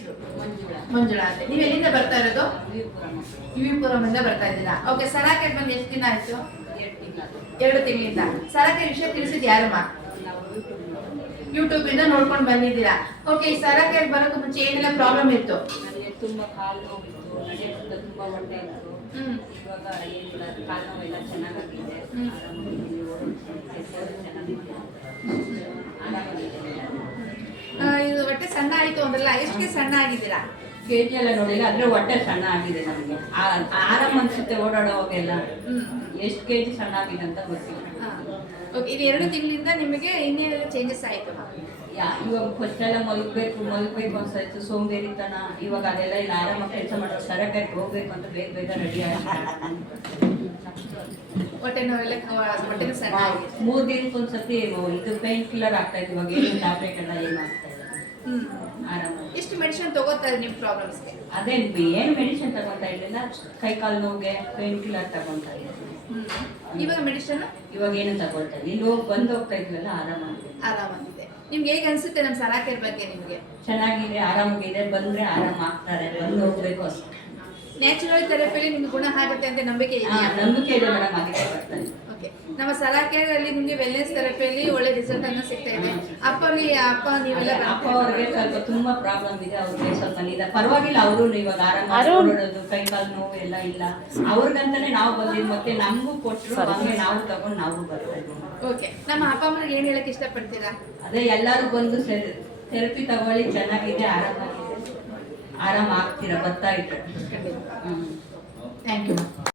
ಹೆಸರು ಮಂಜುಳಾ. ಮಂಜುಳಾ ಅಂತ. ನೀವು ಎಲ್ಲಿಂದ ಬರ್ತಾ ಇರೋದು? ವಿಪುರಂ. ಯುವಿಪುರಂ ಇಂದ ಬರ್ತಾ ಇದ್ದೀರಾ. ಓಕೆ, ಸರಾಕೆಟ್ ಬಂದು ಎಷ್ಟು ದಿನ ಆಯ್ತು? 2 ತಿಂಗಳು. 2 ತಿಂಗಳಿಂದ. ಸರಾಕೆಟ್ ವಿಷಯ ತಿಳಿಸಿದ್ ಯಾರಮ್ಮ? ನಾವು ಯೂಟ್ಯೂಬ್ ಇಂದ ನೋಡ್ಕೊಂಡು ಬಂದಿದ್ದೀರಾ. ಓಕೆ, ಈ ಸರಾಕೆಟ್ ಬರೋಕೆ ಮುಂಚೆ ಏನೆಲ್ಲ ಪ್ರಾಬ್ಲಮ್ ಇತ್ತು? ನನಗೆ ತುಂಬಾ ಕಾಲು ನೋವಿತ್ತು, ನಡೆಯೋದು ತುಂಬಾ ಹೊಟ್ಟೆ ಇತ್ತು. ಇವಾಗ ಏನಿಲ್ಲ, ಕಾಲು ನೋವೆಲ್ಲ ಚೆನ್ನಾಗಾಗಿದೆ. ಆರಾಮಾಗಿದೆ. ಇದು ಹೊಟ್ಟೆ ಸಣ್ಣ ಆಯ್ತು ಅಂದ್ರಲ್ಲ, ಎಷ್ಟಕ್ಕೆ ಸಣ್ಣ ಆಗಿದ್ದೀರಾ? ಕೆಜಿ ಎಲ್ಲ ನೋಡಿಲ್ಲ, ಆದ್ರೆ ಹೊಟ್ಟೆ ಸಣ್ಣ ಆಗಿದೆ ನನಗೆ. ಆರಾಮ್ ಅನ್ಸುತ್ತೆ ಓಡಾಡೋವಾಗೆಲ್ಲ. ಎಷ್ಟು ಕೆಜಿ ಸಣ್ಣ ಆಗಿದೆ ಅಂತ ಗೊತ್ತಿಲ್ಲ. ಓಕೆ, ಇದು 2 ತಿಂಗಳಿಂದ ನಿಮಗೆ ಇನ್ನೇನೆಲ್ಲ ಚೇಂಜಸ್ ಆಯ್ತು? ಇವಾಗ ಫಸ್ಟ್ ಎಲ್ಲ ಮಲಗಬೇಕು ಅನ್ಸಾಯ್ತು, ಸೋಂಬೇರಿತನ. ಇವಾಗ ಅದೆಲ್ಲ ಇಲ್ಲ, ಆರಾಮಾಗಿ ಕೆಲಸ ಮಾಡೋ. ಸರಕಾರಿಗೆ ಹೋಗ್ಬೇಕು ಅಂತ ಬೇಗ ಬೇಗ ರೆಡಿ ಆಗಿ ಹೊಟ್ಟೆ ನೋವೆಲ್ಲ ಹೊಟ್ಟೆ ಸಣ್ಣ ಆಗಿದೆ. 3 ದಿನಕ್ಕೊಂದ್ಸತಿ ಇದು ಪೇನ್ ಕಿಲ್ಲರ್ ಆಗ್ತಾ ಇತ್ತು. ಇವಾಗ ಏನು ಟ್ಯಾಬ್ಲೆಟ್ ಎಲ್ಲ ಏನು ಆಗ್ತಾ ಇಲ್ಲ. ಆರಾಮಾಗಿ. ಎಷ್ಟು ಮೆಡಿಸಿನ್ ತಗೋತಾರೆ ನಿಮ್ಮ ಪ್ರಾಬ್ಲಮ್ಸ್ಗೆ? ಅದೇ ಏನು ಮೆಡಿಸಿನ್ ತಗೊಂತಾ ಇರಲಿಲ್ಲ, ಕೈ ಕಾಲು ನೋವಿಗೆ ಪೇನ್ ಕಿಲ್ಲರ್ ತಗೊಂತಾ ಇದ್ದೆ. ಇವಾಗ ಮೆಡಿಸಿನ್ ಇವಾಗ ಏನು ತಗೊಳ್ತಾ ಇದ್ದೆ. ಇಲ್ಲಿ ಹೋಗಿ ಬಂದು ಹೋಗ್ತಾ ಇದ್ವಲ್ಲ, ಆರಾಮಾಗಿದೆ. ನಿಮ್ಗೆ ಹೇಗೆ ಅನ್ಸುತ್ತೆ ನಮ್ಮ ಸರಾಕೆಟ್ ಬಗ್ಗೆ? ನಿಮಗೆ ಚೆನ್ನಾಗಿದೆ, ಆರಾಮಾಗಿದೆ. ಬಂದ್ರೆ ಆರಾಮ ಆಗ್ತಾರೆ, ಬಂದು ಹೋಗ್ಬೇಕು ಅಷ್ಟೇ. ನ್ಯಾಚುರಲ್ ಥೆರಪಿಲಿ ನಿಮ್ಗೆ ಗುಣ ಆಗುತ್ತೆ ಅಂತ ನಂಬಿಕೆ ಇದೆಯಾ? ನಂಬಿಕೆ ಇದೆ ಮೇಡಮ್, ಅದಕ್ಕೆ ಬರ್ತಾರೆ. ಓಕೆ, ನಮ್ಮ ಸರಾಕೆಯಲ್ಲಿ ನಿಮಗೆ ವೆಲ್ನೆಸ್ ಥೆರಪಿಯಲ್ಲಿ ಒಳ್ಳೆ ರಿಸಲ್ಟ್ ಅನ್ನು ಸಿಗ್ತಾ ಇದೆ. ಅಪ್ಪ ನೀವೆಲ್ಲ ಅಪ್ಪ ಅವ್ರಿಗೆ ಸ್ವಲ್ಪ ತುಂಬಾ ಪ್ರಾಬ್ಲಮ್ ಇದೆ. ಅವ್ರಿಗೆ ಸ್ವಲ್ಪ ಪರವಾಗಿಲ್ಲ, ಅವರು ಇವಾಗ ಆರಾಮಾಗಿ ಓಡಾಡೋದು, ಕೈ ಕಾಲು ನೋವು ಎಲ್ಲ ಇಲ್ಲ. ಅವ್ರಿಗಂತಾನೆ ನಾವು ಬಂದಿದ್ದು, ಮತ್ತೆ ನಮಗೂ ಕೊಟ್ಟರು, ಹಂಗೆ ನಾವು ತಗೊಂಡು ನಾವು ಬರ್ತಾ ಇದ್ದೀವಿ. ಓಕೆ, ನಮ್ಮ ಅಪ್ಪ ಅಮ್ಮನಿಗೆ ಏನು ಹೇಳಕ್ಕೆ ಇಷ್ಟಪಡ್ತೀರಾ? ಅದೇ ಎಲ್ಲರೂ ಬಂದು ಥೆರಪಿ ತಗೊಳ್ಳಿ, ಚೆನ್ನಾಗಿದೆ, ಆರಾಮಾಗಿದೆ, ಆರಾಮ ಆಗ್ತೀರಾ, ಬರ್ತಾ ಇದ್ದಾರೆ. Thank you.